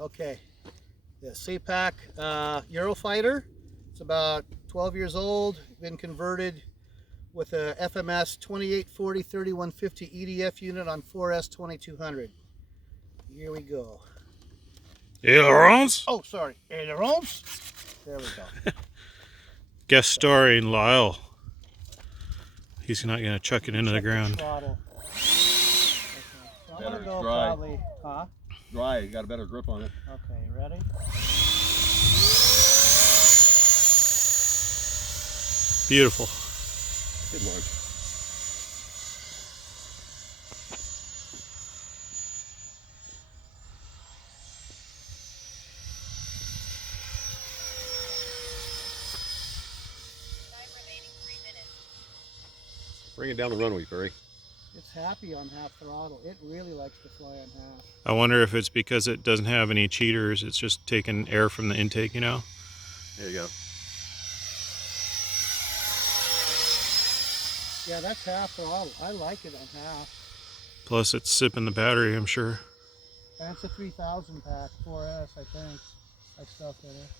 Okay, the Sapac Eurofighter. It's about 12 years old, been converted with a FMS 2840-3150 EDF unit on 4S 2200. Here we go. Ailerons? Oh, sorry, ailerons. There we go. Guest starring Lyle. He's not going to chuck it into the ground. Throttle. Okay. So I'm gonna go dry. probably, huh? Dry, you got a better grip on it. Okay, ready? Beautiful. Good launch. Bring it down the runway, Barry. It's happy on half throttle. It really likes to fly on half. I wonder if it's because it doesn't have any cheaters. It's just taking air from the intake, you know? There you go. Yeah, that's half throttle. I like it on half. Plus it's sipping the battery, I'm sure. And it's a 3000 pack, 4S, I think. I stuffed in it.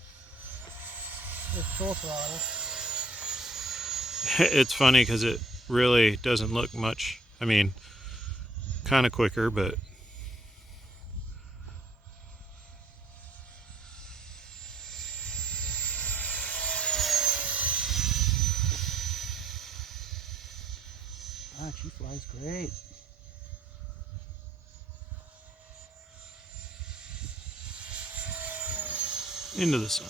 It's full throttle. It's funny because it really doesn't look much. I mean, kind of quicker, but Ah, she flies great. into the sun.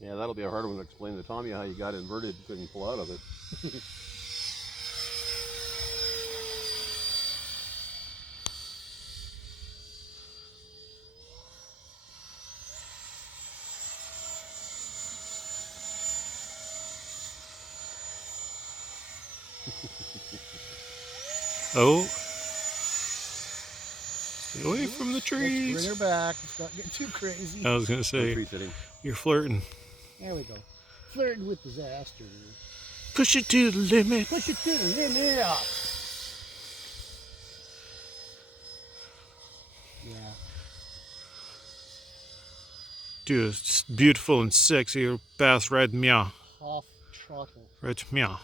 Yeah, that'll be a hard one to explain to Tommy how you got inverted and couldn't pull out of it. Oh. Stay away from the trees. Let's bring her back. Let's not get too crazy. I was going to say, you're flirting. There we go. Flirting with disaster. Push it to the limit. Push it to the limit. Yeah. Do a beautiful and sexy bass right meow. Half throttle. Right meow. 1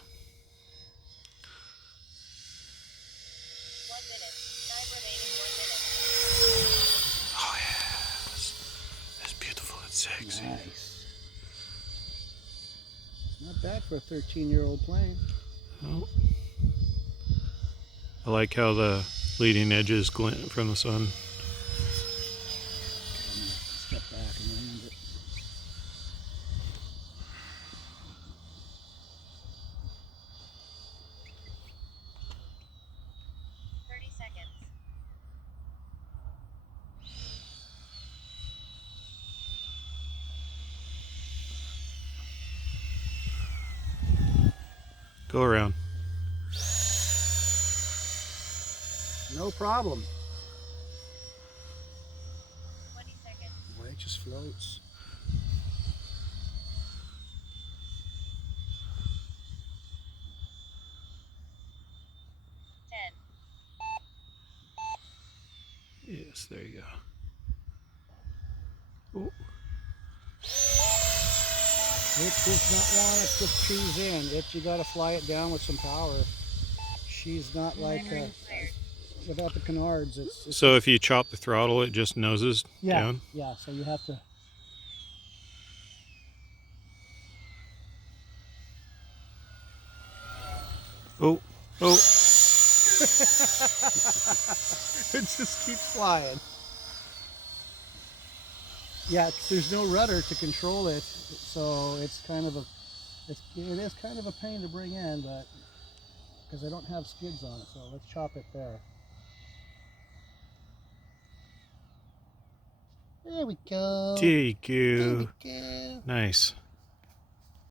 minute. Time remaining 1 minute. Oh yes. That's beautiful and sexy. Nice. Not bad for a 13-year-old plane. Oh. I like how the leading edges glint from the sun. Step back and land it. Seconds. Go around. No problem. 20 seconds. Boy, it just floats. Yes, there you go. Oh. It does not want to put trees in. You gotta fly it down with some power. She's not like without the canards. It's So if you chop the throttle, it just noses down? Yeah, so you have to. Oh, oh. It just keeps flying. Yeah, there's no rudder to control it, so it's kind of it is kind of a pain to bring in, but because I don't have skids on it, so let's chop it there. There we go. There you go. There we go. Nice.